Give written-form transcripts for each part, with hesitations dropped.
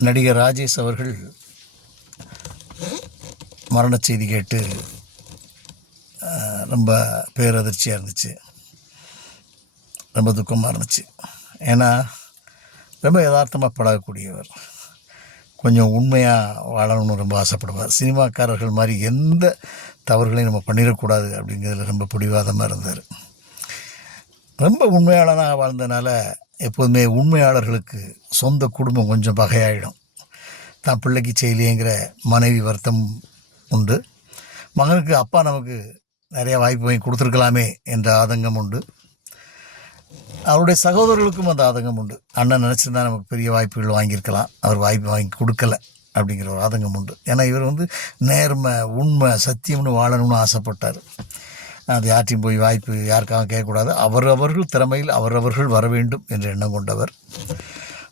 நடிகர் ராஜேஷ் அவர்கள் மரண செய்தி கேட்டு ரொம்ப பேரதிர்ச்சியாக இருந்துச்சு, ரொம்ப துக்கமாக இருந்துச்சு. ஏன்னா ரொம்ப யதார்த்தமாக பழகக்கூடியவர், கொஞ்சம் உண்மையாக வாழணும்னு ரொம்ப ஆசைப்படுவார். சினிமாக்காரர்கள் மாதிரி எந்த தவறுகளையும் நம்ம பண்ணிடக்கூடாது அப்படிங்கிறதுல ரொம்ப பிடிவாதமாக இருந்தார். ரொம்ப உண்மையாளனாக வாழ்ந்ததுனால எப்போதுமே உண்மையாளர்களுக்கு சொந்த குடும்பம் கொஞ்சம் பகையாயிடும். தான் பிள்ளைக்கு செய்யலையேங்கிற மனைவி வருத்தம் உண்டு. மகனுக்கு அப்பா நமக்கு நிறையா வாய்ப்பு வாங்கி கொடுத்துருக்கலாமே என்ற ஆதங்கம் உண்டு. அவருடைய சகோதரர்களுக்கும் அந்த ஆதங்கம் உண்டு. அண்ணன் நினச்சிருந்தா நமக்கு பெரிய வாய்ப்புகள் வாங்கியிருக்கலாம், அவர் வாய்ப்பு வாங்கி கொடுக்கல அப்படிங்கிற ஒரு ஆதங்கம் உண்டு. ஏன்னா இவர் நேர்மை, உண்மை, சத்தியம்னு வாழணும்னு ஆசைப்பட்டார். அது யார்ட்டையும் போய் வாய்ப்பு யாருக்காக கேட்கக்கூடாது, அவர்கள் திறமையில் அவரவர்கள் வர வேண்டும் என்ற எண்ணம் கொண்டவர்.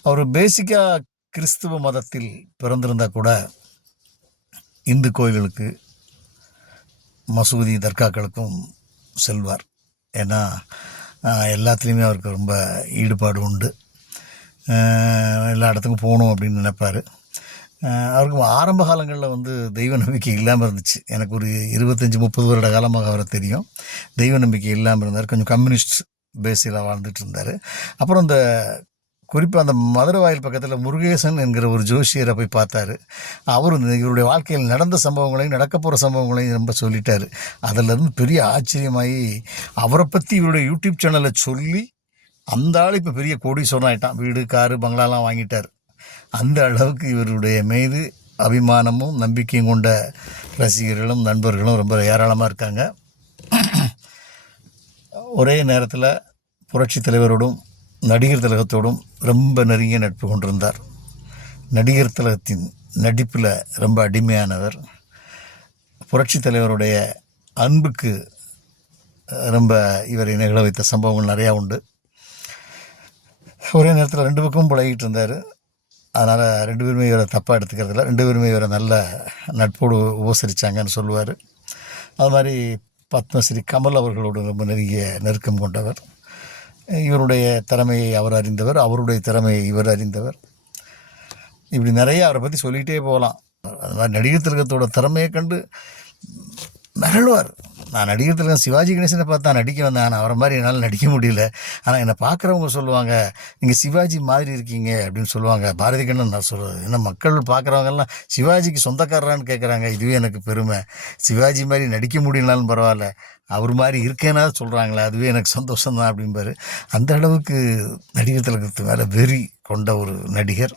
அவர் பேசிக்காக கிறிஸ்துவ மதத்தில் பிறந்திருந்தால் கூட இந்து கோயில்களுக்கு, மசூதி, தர்காக்களுக்கும் செல்வார். ஏன்னா எல்லாத்துலேயுமே அவருக்கு ரொம்ப ஈடுபாடு உண்டு. எல்லா இடத்துக்கும் போகணும் அப்படின்னு நினைப்பார். அவருக்கு ஆரம்ப காலங்களில் தெய்வ நம்பிக்கை இல்லாமல் இருந்துச்சு. எனக்கு ஒரு 25-30 வருட காலமாக அவரை தெரியும். தெய்வ நம்பிக்கை இல்லாமல் இருந்தார், கொஞ்சம் கம்யூனிஸ்ட் பேஸில் வாழ்ந்துட்டு இருந்தார். அப்புறம் இந்த குறிப்பாக அந்த மதுரை வாயில் பக்கத்தில் முருகேசன் என்கிற ஒரு ஜோசியரை போய் பார்த்தாரு. அவர் இவருடைய வாழ்க்கையில் நடந்த சம்பவங்களையும் நடக்க போகிற சம்பவங்களையும் ரொம்ப சொல்லிட்டார். அதிலேருந்து பெரிய ஆச்சரியமாகி அவரை பற்றி இவருடைய யூடியூப் சேனலை சொல்லி அந்த ஆள் இப்போ பெரிய கோடீஸ்வரன் ஆகிட்டான். வீடு, காரு, பங்களாலாம் வாங்கிட்டார். அந்த அளவுக்கு இவருடைய மீது அபிமானமும் நம்பிக்கையும் கொண்ட ரசிகர்களும் நண்பர்களும் ரொம்ப ஏராளமாக இருக்காங்க. ஒரே நேரத்தில் புரட்சி தலைவரோடும் நடிகர் திலகத்தோடும் ரொம்ப நெருங்கிய நட்பு கொண்டிருந்தார். நடிகர் திலகத்தின் நடிப்பில் ரொம்ப அடிமையானவர். புரட்சி தலைவருடைய அன்புக்கு ரொம்ப இவரை நிகழ வைத்த சம்பவங்கள் நிறையா உண்டு. ஒரே நேரத்தில் 2 பக்கமும் பழகிட்டு இருந்தார். அதனால் 2 பேருமே இவரை தப்பாக எடுத்துக்கிறதில்ல, 2 பேருமே இவரை நல்ல நட்போடு உபசரித்தாங்கன்னு சொல்லுவார். அது மாதிரி பத்மஸ்ரீ கமல் அவர்களோடு ரொம்ப நெருங்கிய நெருக்கம் கொண்டவர். இவருடைய திறமையை அவர் அறிந்தவர், அவருடைய திறமையை இவர் அறிந்தவர். இப்படி நிறைய அவரை பற்றி சொல்லிகிட்டே போகலாம். அது மாதிரி நடிகர் திலகத்தோட திறமையை கண்டு மிரளுவார். நான் நடிகர் திலகம் சிவாஜி கணேசனை பார்த்து நான் நடிக்க வந்தேன், ஆனால் அவரை மாதிரி என்னால் நடிக்க முடியல. ஆனால் என்னை பார்க்குறவங்க சொல்லுவாங்க, நீங்கள் சிவாஜி மாதிரி இருக்கீங்க அப்படின்னு சொல்லுவாங்க. பாரதி கண்ணன் நான் சொல்கிறது, ஏன்னா மக்கள் பார்க்குறவங்கெல்லாம் சிவாஜிக்கு சொந்தக்காரரான்னு கேட்குறாங்க. இதுவே எனக்கு பெருமை. சிவாஜி மாதிரி நடிக்க முடியலனாலும் பரவாயில்ல, அவர் மாதிரி இருக்கேன்னா சொல்கிறாங்களே, அதுவே எனக்கு சந்தோஷம்தான் அப்படிம்பாரு. அந்த அளவுக்கு நடிகர் திலகத்து மேலே வெறி கொண்ட ஒரு நடிகர்.